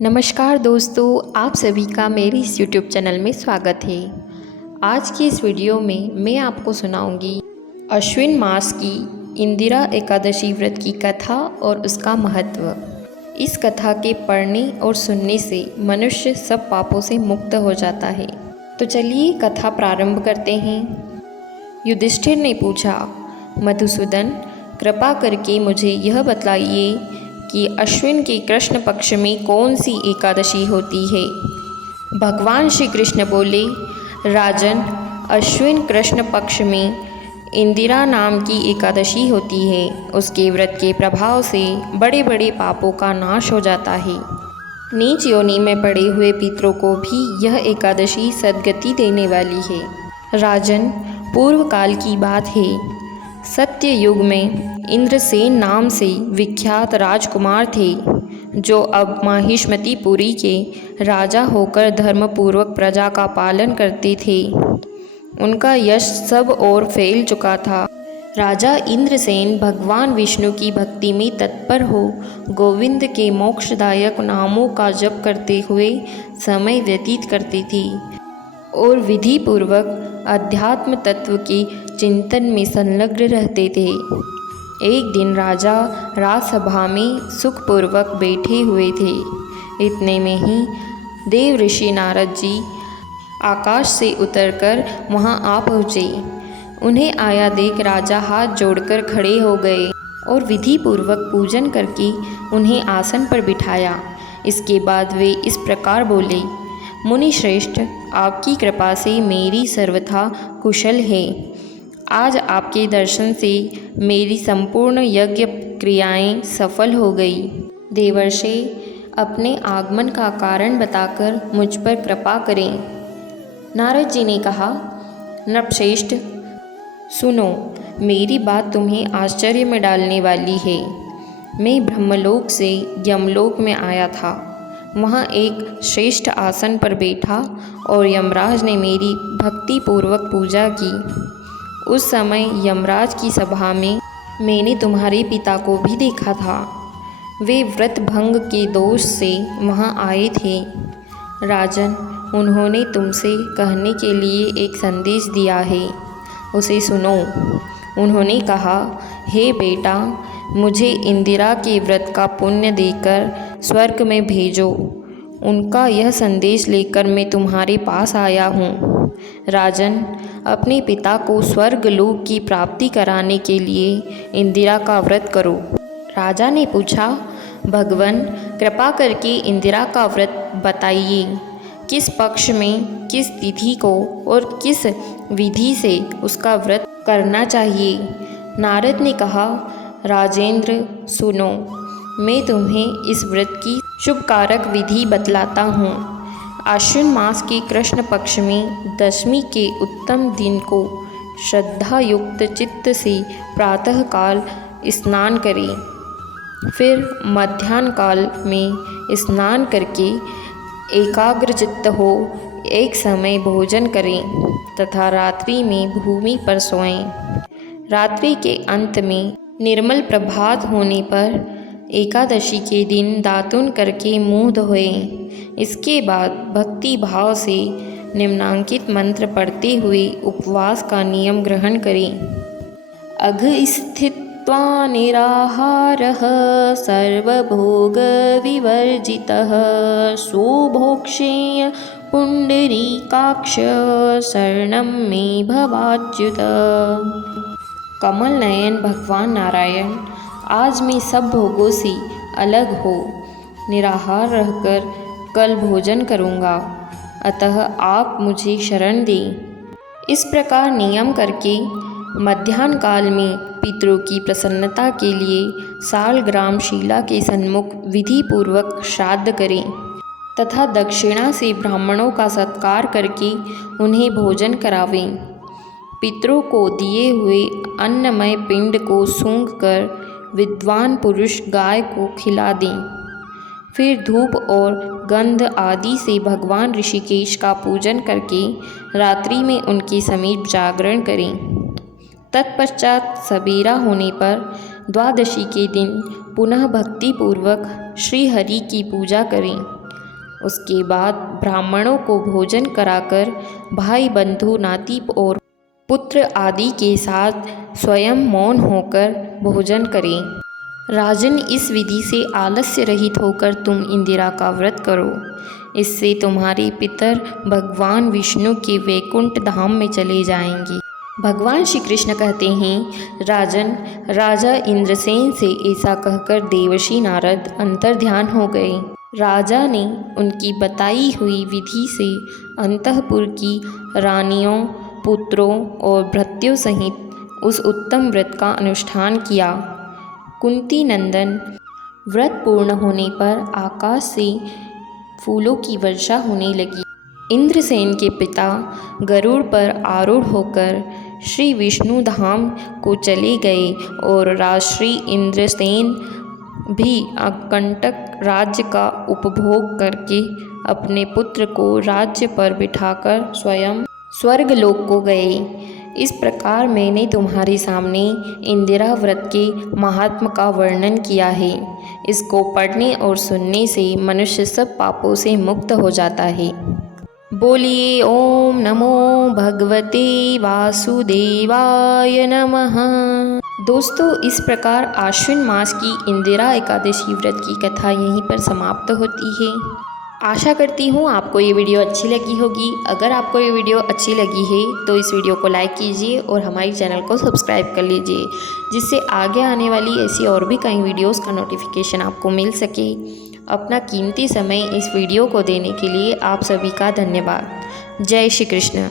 नमस्कार दोस्तों, आप सभी का मेरे इस YouTube चैनल में स्वागत है। आज की इस वीडियो में मैं आपको सुनाऊंगी अश्विन मास की इंदिरा एकादशी व्रत की कथा और उसका महत्व। इस कथा के पढ़ने और सुनने से मनुष्य सब पापों से मुक्त हो जाता है। तो चलिए कथा प्रारंभ करते हैं। युधिष्ठिर ने पूछा, मधुसूदन, कृपा करके मुझे यह बतलाइए कि अश्विन के कृष्ण पक्ष में कौन सी एकादशी होती है। भगवान श्री कृष्ण बोले, राजन, अश्विन कृष्ण पक्ष में इंदिरा नाम की एकादशी होती है। उसके व्रत के प्रभाव से बड़े बड़े पापों का नाश हो जाता है। नीच योनि में पड़े हुए पितरों को भी यह एकादशी सद्गति देने वाली है। राजन, पूर्व काल की बात है। सत्य युग में इंद्रसेन नाम से विख्यात राजकुमार थे, जो अब माहिष्मतीपुरी के राजा होकर धर्मपूर्वक प्रजा का पालन करते थे। उनका यश सब ओर फैल चुका था। राजा इंद्रसेन भगवान विष्णु की भक्ति में तत्पर हो गोविंद के मोक्षदायक नामों का जप करते हुए समय व्यतीत करते थे और विधि पूर्वक अध्यात्म तत्व के चिंतन में संलग्न रहते थे। एक दिन राजा राजसभा में सुखपूर्वक बैठे हुए थे। इतने में ही देव ऋषि नारद जी आकाश से उतरकर वहां आ पहुँचे। उन्हें आया देख राजा हाथ जोड़कर खड़े हो गए और विधि पूर्वक पूजन करके उन्हें आसन पर बिठाया। इसके बाद वे इस प्रकार बोले, मुनि श्रेष्ठ, आपकी कृपा से मेरी सर्वथा कुशल है। आज आपके दर्शन से मेरी संपूर्ण यज्ञ क्रियाएं सफल हो गई। देवर्षि, अपने आगमन का कारण बताकर मुझ पर कृपा करें। नारद जी ने कहा, नृपश्रेष्ठ, सुनो, मेरी बात तुम्हें आश्चर्य में डालने वाली है। मैं ब्रह्मलोक से यमलोक में आया था। वहाँ एक श्रेष्ठ आसन पर बैठा और यमराज ने मेरी भक्तिपूर्वक पूजा की। उस समय यमराज की सभा में मैंने तुम्हारे पिता को भी देखा था। वे व्रत भंग के दोष से वहाँ आए थे। राजन, उन्होंने तुमसे कहने के लिए एक संदेश दिया है, उसे सुनो। उन्होंने कहा, हे बेटा, मुझे इंदिरा के व्रत का पुण्य देकर स्वर्ग में भेजो। उनका यह संदेश लेकर मैं तुम्हारे पास आया हूँ। राजन, अपने पिता को स्वर्ग लोक की प्राप्ति कराने के लिए इंदिरा का व्रत करो। राजा ने पूछा, भगवन, कृपा करके इंदिरा का व्रत बताइए। किस पक्ष में, किस तिथि को और किस विधि से उसका व्रत करना चाहिए। नारद ने कहा, राजेंद्र, सुनो, मैं तुम्हें इस व्रत की शुभकारक विधि बतलाता हूँ। आश्विन मास के कृष्ण पक्ष में दशमी के उत्तम दिन को श्रद्धा युक्त चित्त से प्रातः काल स्नान करें। फिर मध्याह्न काल में स्नान करके एकाग्र चित्त हो एक समय भोजन करें तथा रात्रि में भूमि पर सोएं। रात्रि के अंत में निर्मल प्रभात होने पर एकादशी के दिन दातुन करके मुँह धोएं। इसके बाद भक्ति भाव से निम्नांकित मंत्र पढ़ते हुए उपवास का नियम ग्रहण करें। अघ स्थित्वा निराहारः सर्वभोग विवर्जितः सोभोक्षेय पुंडरीकाक्ष शरणं मे भवाच्युत। कमल नयन भगवान नारायण, आज मैं सब भोगों से अलग हो निराहार रहकर कल भोजन करूँगा, अतः आप मुझे शरण दें। इस प्रकार नियम करके मध्याह्न काल में पितरों की प्रसन्नता के लिए सालग्राम शिला के सन्मुख विधि पूर्वक श्राद्ध करें तथा दक्षिणा से ब्राह्मणों का सत्कार करके उन्हें भोजन करावें। पितरों को दिए हुए अन्नमय पिंड को सूंघकर विद्वान पुरुष गाय को खिला दें। फिर धूप और गंध आदि से भगवान ऋषिकेश का पूजन करके रात्रि में उनके समीप जागरण करें। तत्पश्चात सवेरा होने पर द्वादशी के दिन पुनः भक्तिपूर्वक श्री हरि की पूजा करें। उसके बाद ब्राह्मणों को भोजन कराकर भाई बंधु नाती और पुत्र आदि के साथ स्वयं मौन होकर भोजन करें। राजन, इस विधि से आलस्य रहित होकर तुम इंदिरा का व्रत करो। इससे तुम्हारे पितर भगवान विष्णु के वैकुंठ धाम में चले जाएंगे। भगवान श्री कृष्ण कहते हैं, राजन, राजा इंद्रसेन से ऐसा कहकर देवर्षि नारद अंतर्ध्यान हो गए। राजा ने उनकी बताई हुई विधि से अंतःपुर की रानियों, पुत्रों और भृत्यों सहित उस उत्तम व्रत का अनुष्ठान किया। कुंती नंदन, व्रत पूर्ण होने पर आकाश से फूलों की वर्षा होने लगी। इंद्रसेन के पिता गरुड़ पर आरूढ़ होकर श्री विष्णु धाम को चले गए और राजश्री इंद्रसेन भी अकंटक राज्य का उपभोग करके अपने पुत्र को राज्य पर बिठाकर स्वयं स्वर्गलोक को गए। इस प्रकार मैंने तुम्हारे सामने इंदिरा व्रत के महात्म का वर्णन किया है। इसको पढ़ने और सुनने से मनुष्य सब पापों से मुक्त हो जाता है। बोलिए ओम नमो भगवते वासुदेवाय नमः। दोस्तों, इस प्रकार आश्विन मास की इंदिरा एकादशी व्रत की कथा यहीं पर समाप्त होती है। आशा करती हूँ आपको ये वीडियो अच्छी लगी होगी। अगर आपको ये वीडियो अच्छी लगी है तो इस वीडियो को लाइक कीजिए और हमारे चैनल को सब्सक्राइब कर लीजिए, जिससे आगे आने वाली ऐसी और भी कई वीडियोस का नोटिफिकेशन आपको मिल सके। अपना कीमती समय इस वीडियो को देने के लिए आप सभी का धन्यवाद। जय श्री कृष्ण।